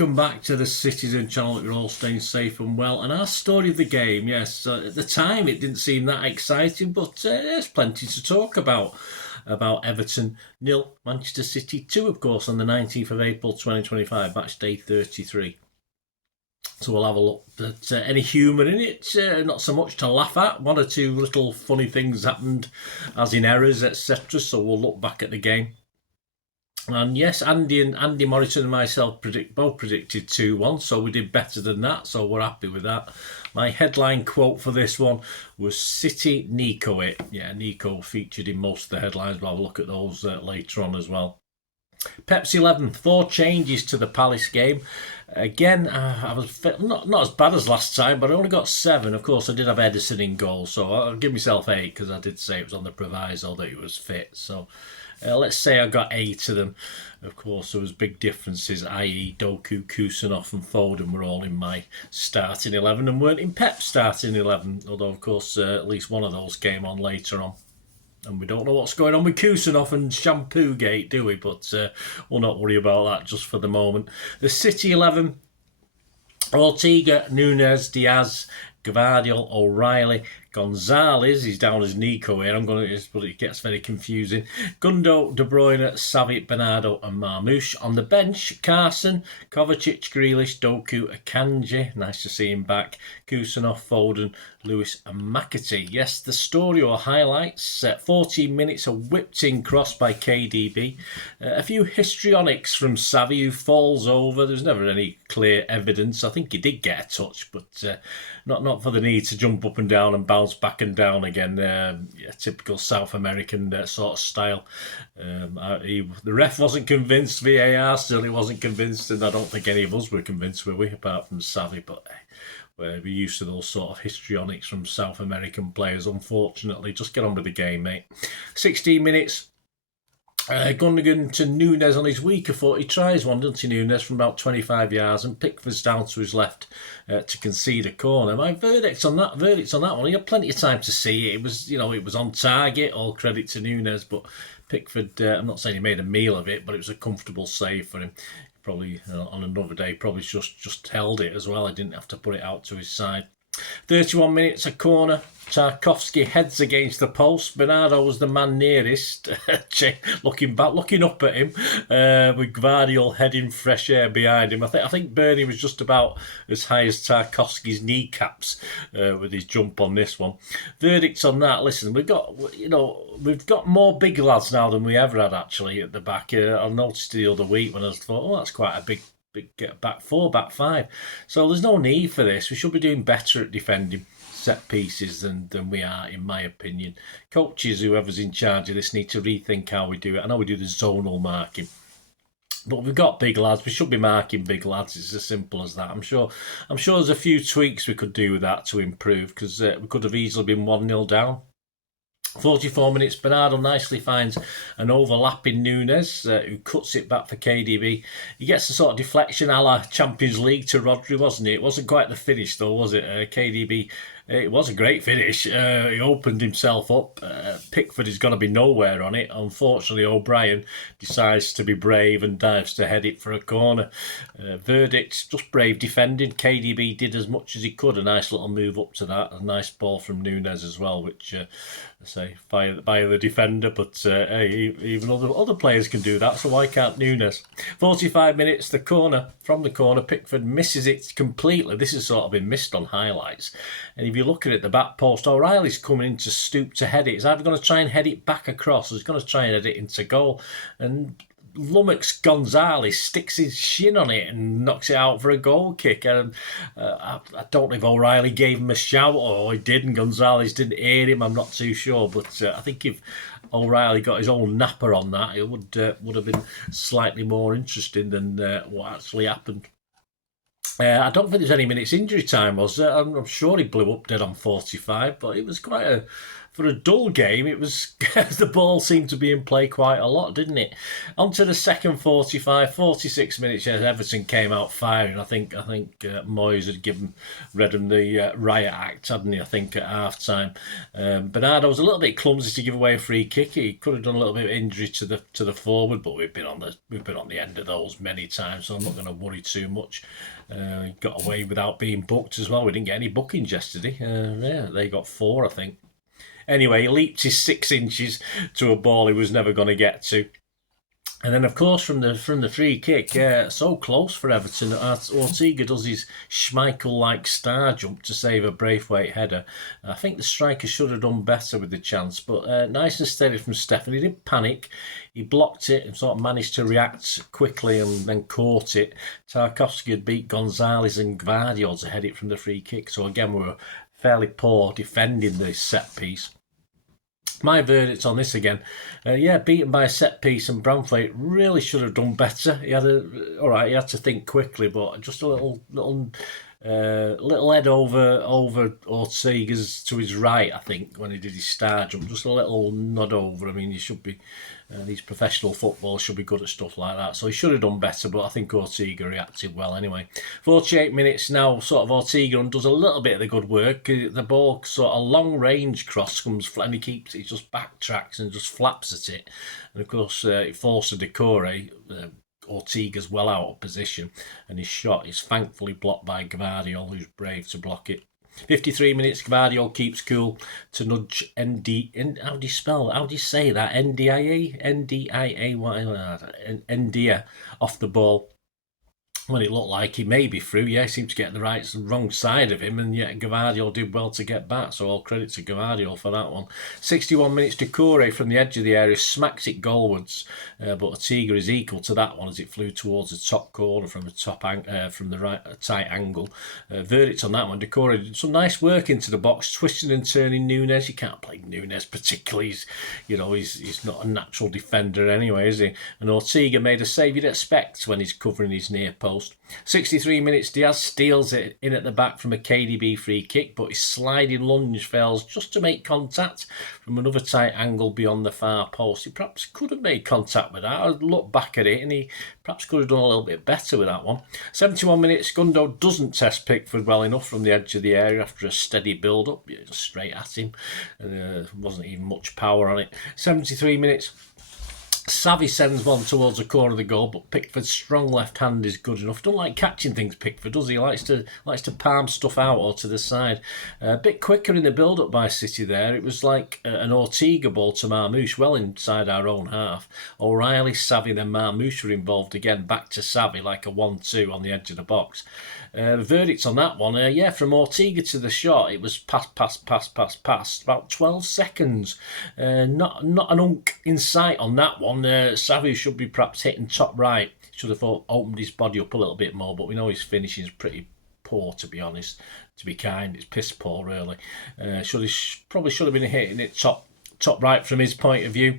welcome back to the Citizen channel. That you're all staying safe and well. And our story of the game, yes, at the time it didn't seem that exciting, but there's plenty to talk about. About Everton 0, Manchester City 2, of course, on the 19th of April 2025, match day 33. So we'll have a look at any humour in it, not so much to laugh at. One or two little funny things happened, as in errors, etc. So we'll look back at the game. And yes, Andy Morrison and myself both predicted 2-1, so we did better than that, so we're happy with that. My headline quote for this one was City Nico it. Yeah, Nico featured in most of the headlines, but I'll look at those later on as well. Pep's 11, 4 changes to the Palace game. Again, I was not as bad as last time, but I only got 7. Of course, I did have Edison in goal, so I'll give myself 8 because I did say it was on the proviso that he was fit. So let's say I got 8 of them. Of course, there was big differences, i.e. Doku, Kusanov and Foden were all in my starting 11 and weren't in Pep's starting 11, although, of course, at least one of those came on later on. And we don't know what's going on with Kusanov and Shampoo Gate, do we? But we'll not worry about that just for the moment. The City 11, Ortega, Nunes, Diaz, Gvardiol, O'Reilly, Gonzalez, he's down as Nico here, but it gets very confusing. Gundo, De Bruyne, Savic, Bernardo and Marmoush. On the bench, Carson, Kovacic, Grealish, Doku, Akanji, nice to see him back, Kusanov, Foden, Lewis and McAtee. Yes, the story or highlights, 14 minutes, a whipped-in cross by KDB. A few histrionics from Savi, who falls over. There's never any clear evidence. I think he did get a touch, but not for the need to jump up and down and bounce back and down again. Typical South American sort of style. The ref wasn't convinced, VAR certainly wasn't convinced, and I don't think any of us were convinced, were we, apart from Savi, but we're used to those sort of histrionics from South American players, unfortunately. Just get on with the game, mate. 16 minutes. Gundogan to Nunes on his weaker foot. He tries one, doesn't he, Nunes, from about 25 yards, and Pickford's down to his left to concede a corner. My verdict on that one, he had plenty of time to see it. It was on target, all credit to Nunes, but Pickford, I'm not saying he made a meal of it, but it was a comfortable save for him. Probably on another day, probably just held it as well. I didn't have to put it out to his side. 31 minutes, a corner. Tarkowski heads against the post. Bernardo was the man nearest, looking up at him, with Gvardiol heading fresh air behind him. I think Bernie was just about as high as Tarkowski's kneecaps with his jump on this one. Verdicts on that. Listen, we've got more big lads now than we ever had actually at the back. I noticed the other week when I thought, that's quite a big back 4, back 5. So there's no need for this. We should be doing better at defending set pieces than we are, in my opinion. Coaches, whoever's in charge of this, need to rethink how we do it. I know we do the zonal marking, but we've got big lads. We should be marking big lads. It's as simple as that. I'm sure there's a few tweaks we could do with that to improve, because we could have easily been 1-0 down. 44 minutes, Bernardo nicely finds an overlapping Nunes, who cuts it back for KDB. He gets a sort of deflection a la Champions League to Rodri, wasn't it? It wasn't quite the finish though, was it? KDB, it was a great finish. He opened himself up. Pickford is going to be nowhere on it. Unfortunately, O'Brien decides to be brave and dives to head it for a corner. Verdict, just brave defending. KDB did as much as he could. A nice little move up to that. A nice ball from Nunes as well, which by the defender, but hey, even other players can do that, so why can't Nunes? 45 minutes, from the corner, Pickford misses it completely. This has sort of been missed on highlights, and if you look at it, the back post, O'Reilly's coming in to stoop to head it. He's either going to try and head it back across, or he's going to try and head it into goal, and lummox Gonzalez sticks his shin on it and knocks it out for a goal kick. I don't know if O'Reilly gave him a shout or he did and Gonzalez didn't hear him. I'm not too sure, but I think if O'Reilly got his own napper on that, it would have been slightly more interesting than what actually happened. I don't think there's any minutes injury time, was there? I'm sure he blew up dead on 45, but it was quite a for a dull game, it was the ball seemed to be in play quite a lot, didn't it? On to the second 46 minutes, yeah, Everton came out firing. I think Moyes had read him the riot act, hadn't he? I think at half time. Bernardo was a little bit clumsy to give away a free kick. He could have done a little bit of injury to the forward, but we've been on the end of those many times, so I'm not going to worry too much. Got away without being booked as well. We didn't get any bookings yesterday. They got 4, I think. Anyway, he leaped his 6 inches to a ball he was never going to get to. And then, of course, from the free kick, so close for Everton. Ortega does his Schmeichel-like star jump to save a Braithwaite header. I think the striker should have done better with the chance, but nice and steady from Stefan. He didn't panic. He blocked it and sort of managed to react quickly and then caught it. Tarkowski had beat Gonzalez and Gvardiol to head it from the free kick. So again, we were fairly poor defending the set piece. My verdict on this again, beaten by a set piece, and Braithwaite really should have done better. He had to think quickly, but just a little head over Ortega's to his right, I think, when he did his star jump. Just a little nod over. I mean, he should be. These professional footballers should be good at stuff like that. So he should have done better, but I think Ortega reacted well anyway. 48 minutes now, sort of Ortega does a little bit of the good work. The ball, sort of long range cross comes flat, and he just backtracks and just flaps at it. And of course, it falls to Decore. Ortega's well out of position, and his shot is thankfully blocked by Gvardiol, who's brave to block it. 53 minutes, Gvardiol keeps cool to nudge how do you say that? Ndia off the ball. When it looked like he may be through, he seemed to get the wrong side of him, and yet Gvardiol did well to get back, so all credit to Gvardiol for that one. 61 minutes, Decore from the edge of the area smacks it goalwards, but Ortega is equal to that one as it flew towards the top corner from the right tight angle. Verdict on that one, Decore did some nice work into the box, twisting and turning Nunes. You can't play Nunes particularly, he's not a natural defender anyway, is he? And Ortega made a save you'd expect when he's covering his near post. 63 minutes, Diaz steals it in at the back from a KDB free kick, but his sliding lunge fails just to make contact from another tight angle beyond the far post. He perhaps could have made contact with that. I look back at it and he perhaps could have done a little bit better with that one. 71 minutes, Gundo doesn't test Pickford well enough from the edge of the area after a steady build-up, just straight at him. Wasn't even much power on it. 73 minutes, Savvy sends one towards the corner of the goal, but Pickford's strong left hand is good enough. Don't like catching things, Pickford, does he? Likes to palm stuff out or to the side. A bit quicker in the build-up by City there. It was like an Ortega ball to Marmoush, well inside our own half. O'Reilly, Savvy, then Marmoush were involved again, back to Savvy like a 1-2 on the edge of the box. Verdict on that one, from Ortega to the shot, it was pass, about 12 seconds. Not an unk in sight on that one. Savvy should be perhaps hitting top right. Should have opened his body up a little bit more, but we know his finishing is pretty poor, to be honest. To be kind, it's piss poor, really. Probably should have been hitting it top right from his point of view.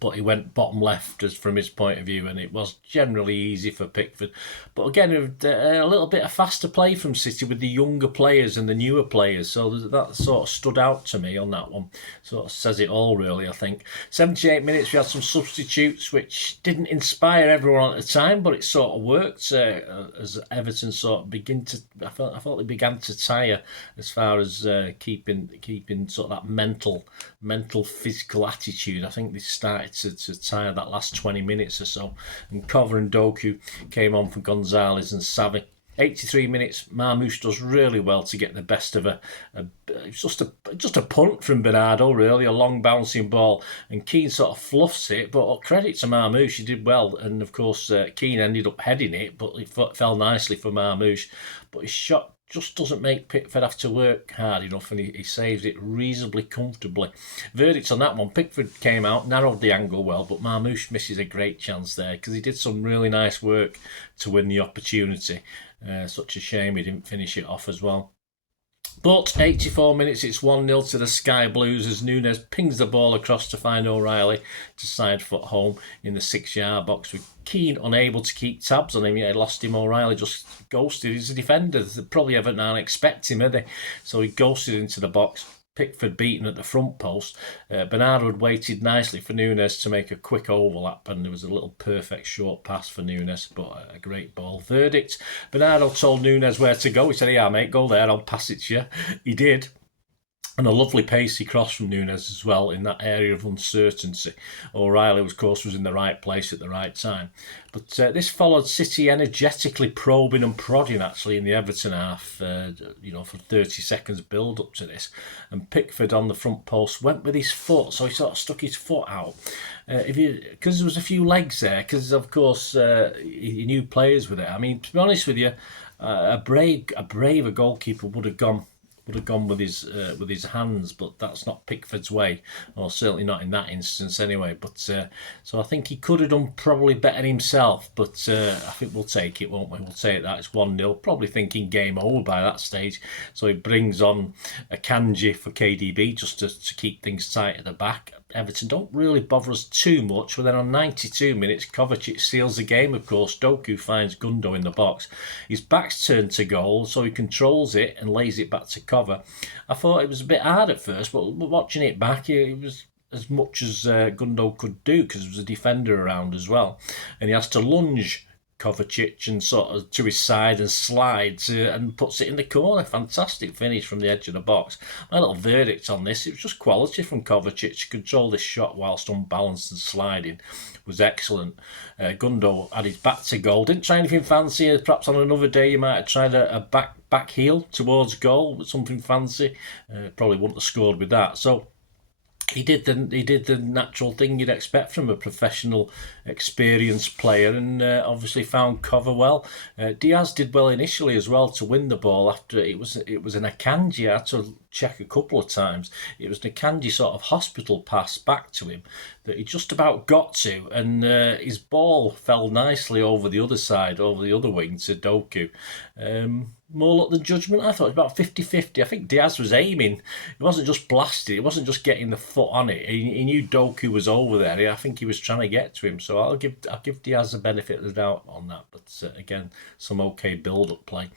But he went bottom left from his point of view, and it was generally easy for Pickford. But again, a little bit of faster play from City with the younger players and the newer players, so that sort of stood out to me on that one. Sort of says it all, really, I think. 78 minutes, we had some substitutes, which didn't inspire everyone at the time, but it sort of worked as Everton sort of I thought they began to tire as far as keeping sort of that mental, physical attitude. I think they started to tire that last 20 minutes or so. And Cover and Doku came on for Gonzalez and Savvy. 83 minutes, Marmoush does really well to get the best of just a punt from Bernardo, really, a long bouncing ball, and Keane sort of fluffs it, but credit to Marmoush, he did well, and of course Keane ended up heading it, but it fell nicely for Marmoush, but his shot just doesn't make Pickford have to work hard enough, and he saves it reasonably comfortably. Verdict on that one, Pickford came out, narrowed the angle well, but Marmoush misses a great chance there because he did some really nice work to win the opportunity. Such a shame he didn't finish it off as well. But 84 minutes, it's 1-0 to the Sky Blues as Nunes pings the ball across to find O'Reilly to side foot home in the 6-yard box with Keane unable to keep tabs on him. He lost him. O'Reilly just ghosted. He's a defender. They probably haven't expect him, had they? So he ghosted into the box. Pickford beaten at the front post. Bernardo had waited nicely for Nunes to make a quick overlap, and there was a little perfect short pass for Nunes, but a great ball. Verdict: Bernardo told Nunes where to go. He said, "Yeah, mate, go there, I'll pass it to you." He did. And a lovely pacey cross from Nunes as well in that area of uncertainty. O'Reilly, of course, was in the right place at the right time. But this followed City energetically probing and prodding, actually, in the Everton half, for 30 seconds build up to this. And Pickford on the front post went with his foot, so he sort of stuck his foot out. Because there was a few legs there, because, of course, he knew players with it. I mean, to be honest with you, a braver goalkeeper would have gone with his hands, but that's not Pickford's way, or certainly not in that instance anyway. But so I think he could have done probably better himself, but I think we'll take it, won't we? We'll take that. It's 1-0, probably thinking game over by that stage. So he brings on a Kanji for KDB just to keep things tight at the back. Everton don't really bother us too much, but then on 92 minutes, Kovacic seals the game, of course. Doku finds Gundo in the box. His back's turned to goal, so he controls it and lays it back to cover. I thought it was a bit hard at first, but watching it back, it was as much as Gundo could do, because there was a defender around as well. And he has to lunge Kovacic and sort of to his side and slides and puts it in the corner. Fantastic finish from the edge of the box. My little verdict on this: it was just quality from Kovacic to control this shot whilst unbalanced and sliding. Was excellent. Gundo had his back to goal. Didn't try anything fancy. Perhaps on another day you might have tried a back heel towards goal with something fancy. Probably wouldn't have scored with that. So he did the natural thing you'd expect from a professional, experienced player, and obviously found cover well. Diaz did well initially as well to win the ball after it was an Akanji. I had to check a couple of times. It was an Akanji sort of hospital pass back to him that he just about got to, and his ball fell nicely over the other side, over the other wing to Doku. More luck than judgment. I thought it was about 50-50. I think Diaz was aiming. It wasn't just blasted. It wasn't just getting the foot on it. He knew Doku was over there. I think he was trying to get to him. So I'll give Diaz the benefit of the doubt on that. But again, some okay build-up play.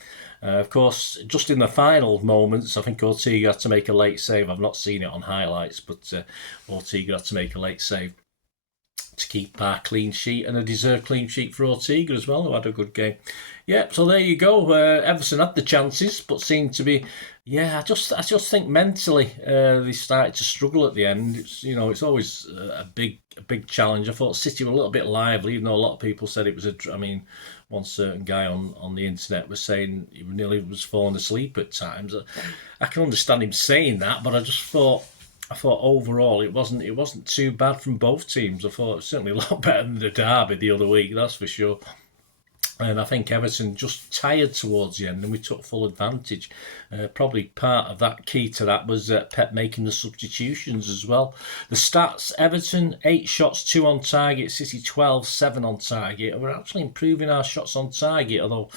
Of course, just in the final moments, I think Ortega had to make a late save. I've not seen it on highlights, but Ortega had to make a late save to keep our clean sheet, and a deserved clean sheet for Ortega as well, who had a good game. Yeah, so there you go. Everton had the chances, but seemed to be, I just think mentally they started to struggle at the end. It's always a big challenge. I thought City were a little bit lively, even though a lot of people said it was one certain guy on the internet was saying he nearly was falling asleep at times. I can understand him saying that, but I thought overall it wasn't too bad from both teams. I thought it was certainly a lot better than the derby the other week, that's for sure. And I think Everton just tired towards the end, and we took full advantage. Probably part of that, key to that, was Pep making the substitutions as well. The stats: Everton 8 shots, 2 on target. City 12, 7 on target. We're actually improving our shots on target, although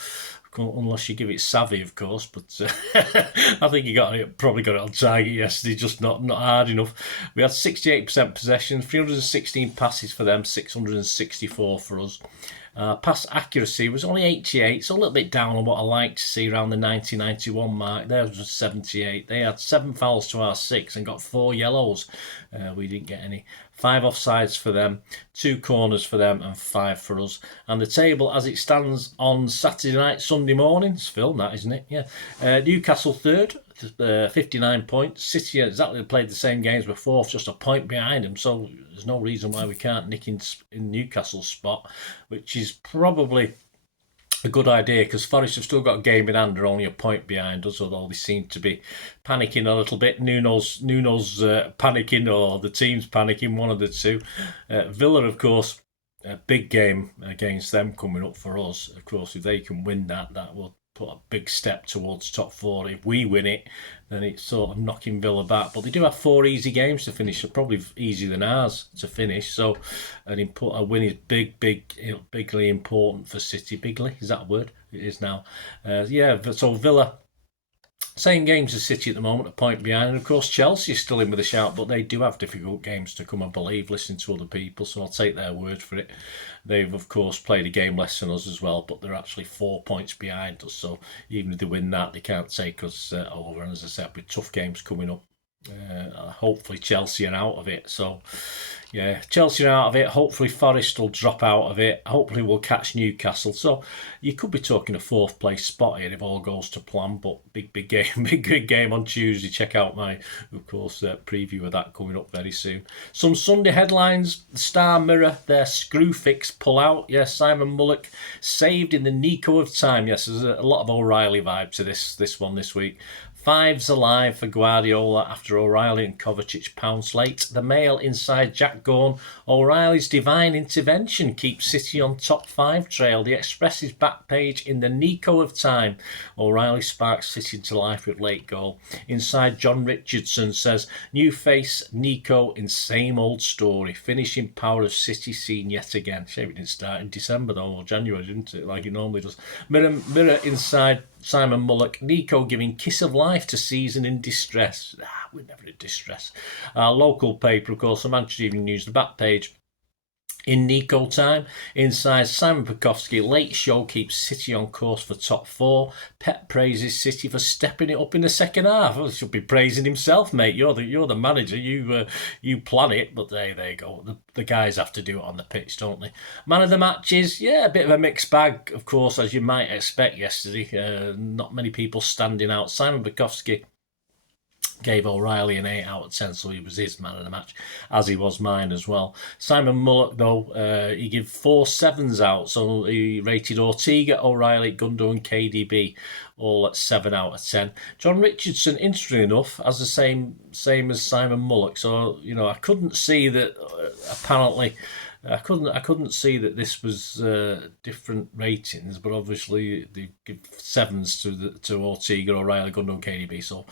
unless you give it Savvy, of course. But I think he probably got it on target yesterday, just not hard enough. We had 68% possession, 316 passes for them, 664 for us. Pass accuracy was only 88, so a little bit down on what I like to see around the 90-91 mark. Theirs was 78. They had 7 fouls to our 6 and got 4 yellows. We didn't get any. 5 offsides for them, 2 corners for them, and 5 for us. And the table as it stands on Saturday night, Sunday morning, it's filmed that, isn't it? Yeah. Newcastle third, 59 points. City exactly played the same games but fourth, just a point behind them. So there's no reason why we can't nick in Newcastle's spot, which is probably a good idea, because Forest have still got a game in hand. They're only a point behind us, although they seem to be panicking a little bit. Nuno's panicking, or the team's panicking, one of the two. Villa, of course, a big game against them coming up for us. Of course, if they can win that will put a big step towards top 4. If we win it, then it's sort of knocking Villa back. But they do have 4 easy games to finish, probably easier than ours to finish. So a win is bigly important for City. Bigly, is that a word? It is now. So Villa, same games as City at the moment, a point behind. And of course, Chelsea is still in with a shout, but they do have difficult games to come, I believe, listening to other people. So I'll take their word for it. They've, of course, played a game less than us as well, but they're actually 4 points behind us. So even if they win that, they can't take us over. And as I said, with tough games coming up. Hopefully Chelsea are out of it. So, yeah, Chelsea are out of it. Hopefully Forest will drop out of it. Hopefully we'll catch Newcastle. So you could be talking a 4th place spot here if all goes to plan. But big game, big game on Tuesday. Check out my, of course, preview of that coming up very soon. Some Sunday headlines: the Star Mirror, their screw fix pull out. Yes, Simon Mullock saved in the Nico of time. Yes, there's a lot of O'Reilly vibe to this one this week. Fives alive for Guardiola after O'Reilly and Kovacic pounce late. The Mail inside Jack Gorn. O'Reilly's divine intervention keeps City on top 5 trail. The Express's back page in the Nico of time. O'Reilly sparks City into life with late goal. Inside John Richardson says, new face Nico in same old story. Finishing power of City seen yet again. Shame it didn't start in December though, or January, didn't it? Like it normally does. Mirror inside Simon Mullock. Nico giving kiss of life to season in distress. We're never in distress. Our local paper, of course, the Manchester Evening News, the back page. In Nico time, inside Simon Tarkowski, late show keeps City on course for top 4. Pep praises City for stepping it up in the second half. Well, he should be praising himself, mate. You're the manager. You plan it, but there you go. The guys have to do it on the pitch, don't they? Man of the matches, yeah, a bit of a mixed bag, of course, as you might expect yesterday. Not many people standing out. Simon Tarkowski gave O'Reilly an 8 out of 10, so he was his man of the match, as he was mine as well. Simon Mullock, though, he gave 4 7s out, so he rated Ortega, O'Reilly, Gundo and KDB all at 7 out of 10. John Richardson, interestingly enough, has the same as Simon Mullock, so, I couldn't see that, apparently... I couldn't see that this was different ratings, but obviously they give 7s to Ortega, O'Reilly, Gundo and KDB, so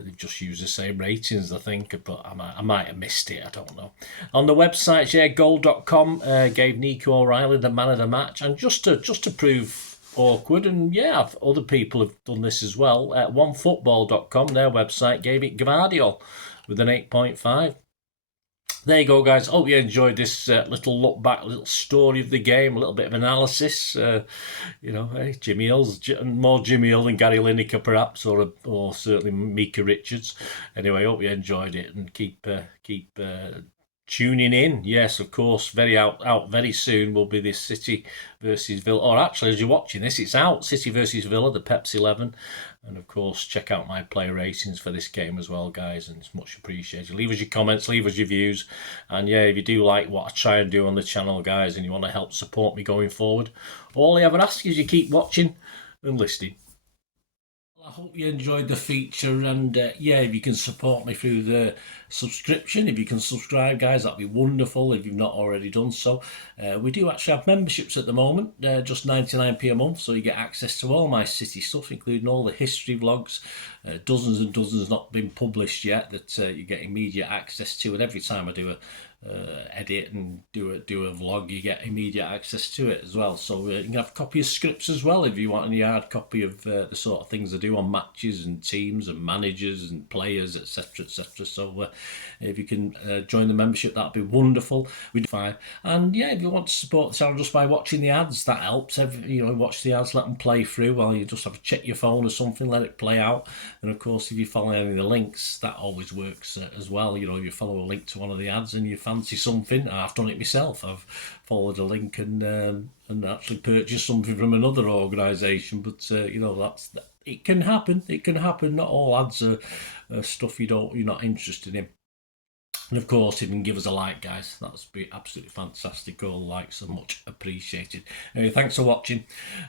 they've just used the same ratings, I think, but I might have missed it, I don't know. On the website, goal.com gave Nico O'Reilly the man of the match, and just to prove awkward, and yeah, other people have done this as well, onefootball.com, their website, gave it Gvardiol with an 8.5. There you go, guys. Hope you enjoyed this little look back, little story of the game, a little bit of analysis. Hey, Jimmy Hill's more Jimmy Hill than Gary Lineker, perhaps, or certainly Mika Richards. Anyway, hope you enjoyed it and keep tuning in. Yes, of course, out very soon will be this City versus Villa. Or actually, as you're watching this, it's out. City versus Villa, the Pepsi 11. And of course, check out my player ratings for this game as well, guys, and it's much appreciated. Leave us your comments, leave us your views, and yeah, if you do like what I try and do on the channel, guys, and you want to help support me going forward, all I ever ask is you keep watching and listening. I hope you enjoyed the feature, and if you can support me through the subscription, if you can subscribe, guys, that'd be wonderful if you've not already done so. We do actually have memberships at the moment, just 99p a month, so you get access to all my City stuff, including all the history vlogs, dozens and dozens not been published yet that you get immediate access to, and every time I do a edit and do a vlog, you get immediate access to it as well. So you can have a copy of scripts as well if you want any hard copy of the sort of things I do on matches and teams and managers and players, etc. So if you can join the membership, that'd be wonderful. We'd fine. And yeah, if you want to support the channel just by watching the ads, that helps. Watch the ads, let them play through while you just have to check your phone or something, let it play out. And of course, if you follow any of the links, that always works as well. If you follow a link to one of the ads and you fancy something, I've done it myself. I've followed a link and actually purchased something from another organisation. But it can happen. It can happen. Not all ads are stuff you're not interested in. And of course, if you can give us a like, guys, that's be absolutely fantastic. All likes are much appreciated. Anyway, thanks for watching.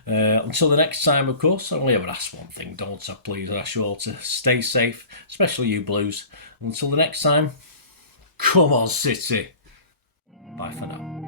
Until the next time, of course, I only ever ask one thing, don't I? Please, I ask you all to stay safe, especially you Blues. Until the next time, come on, City. Bye for now.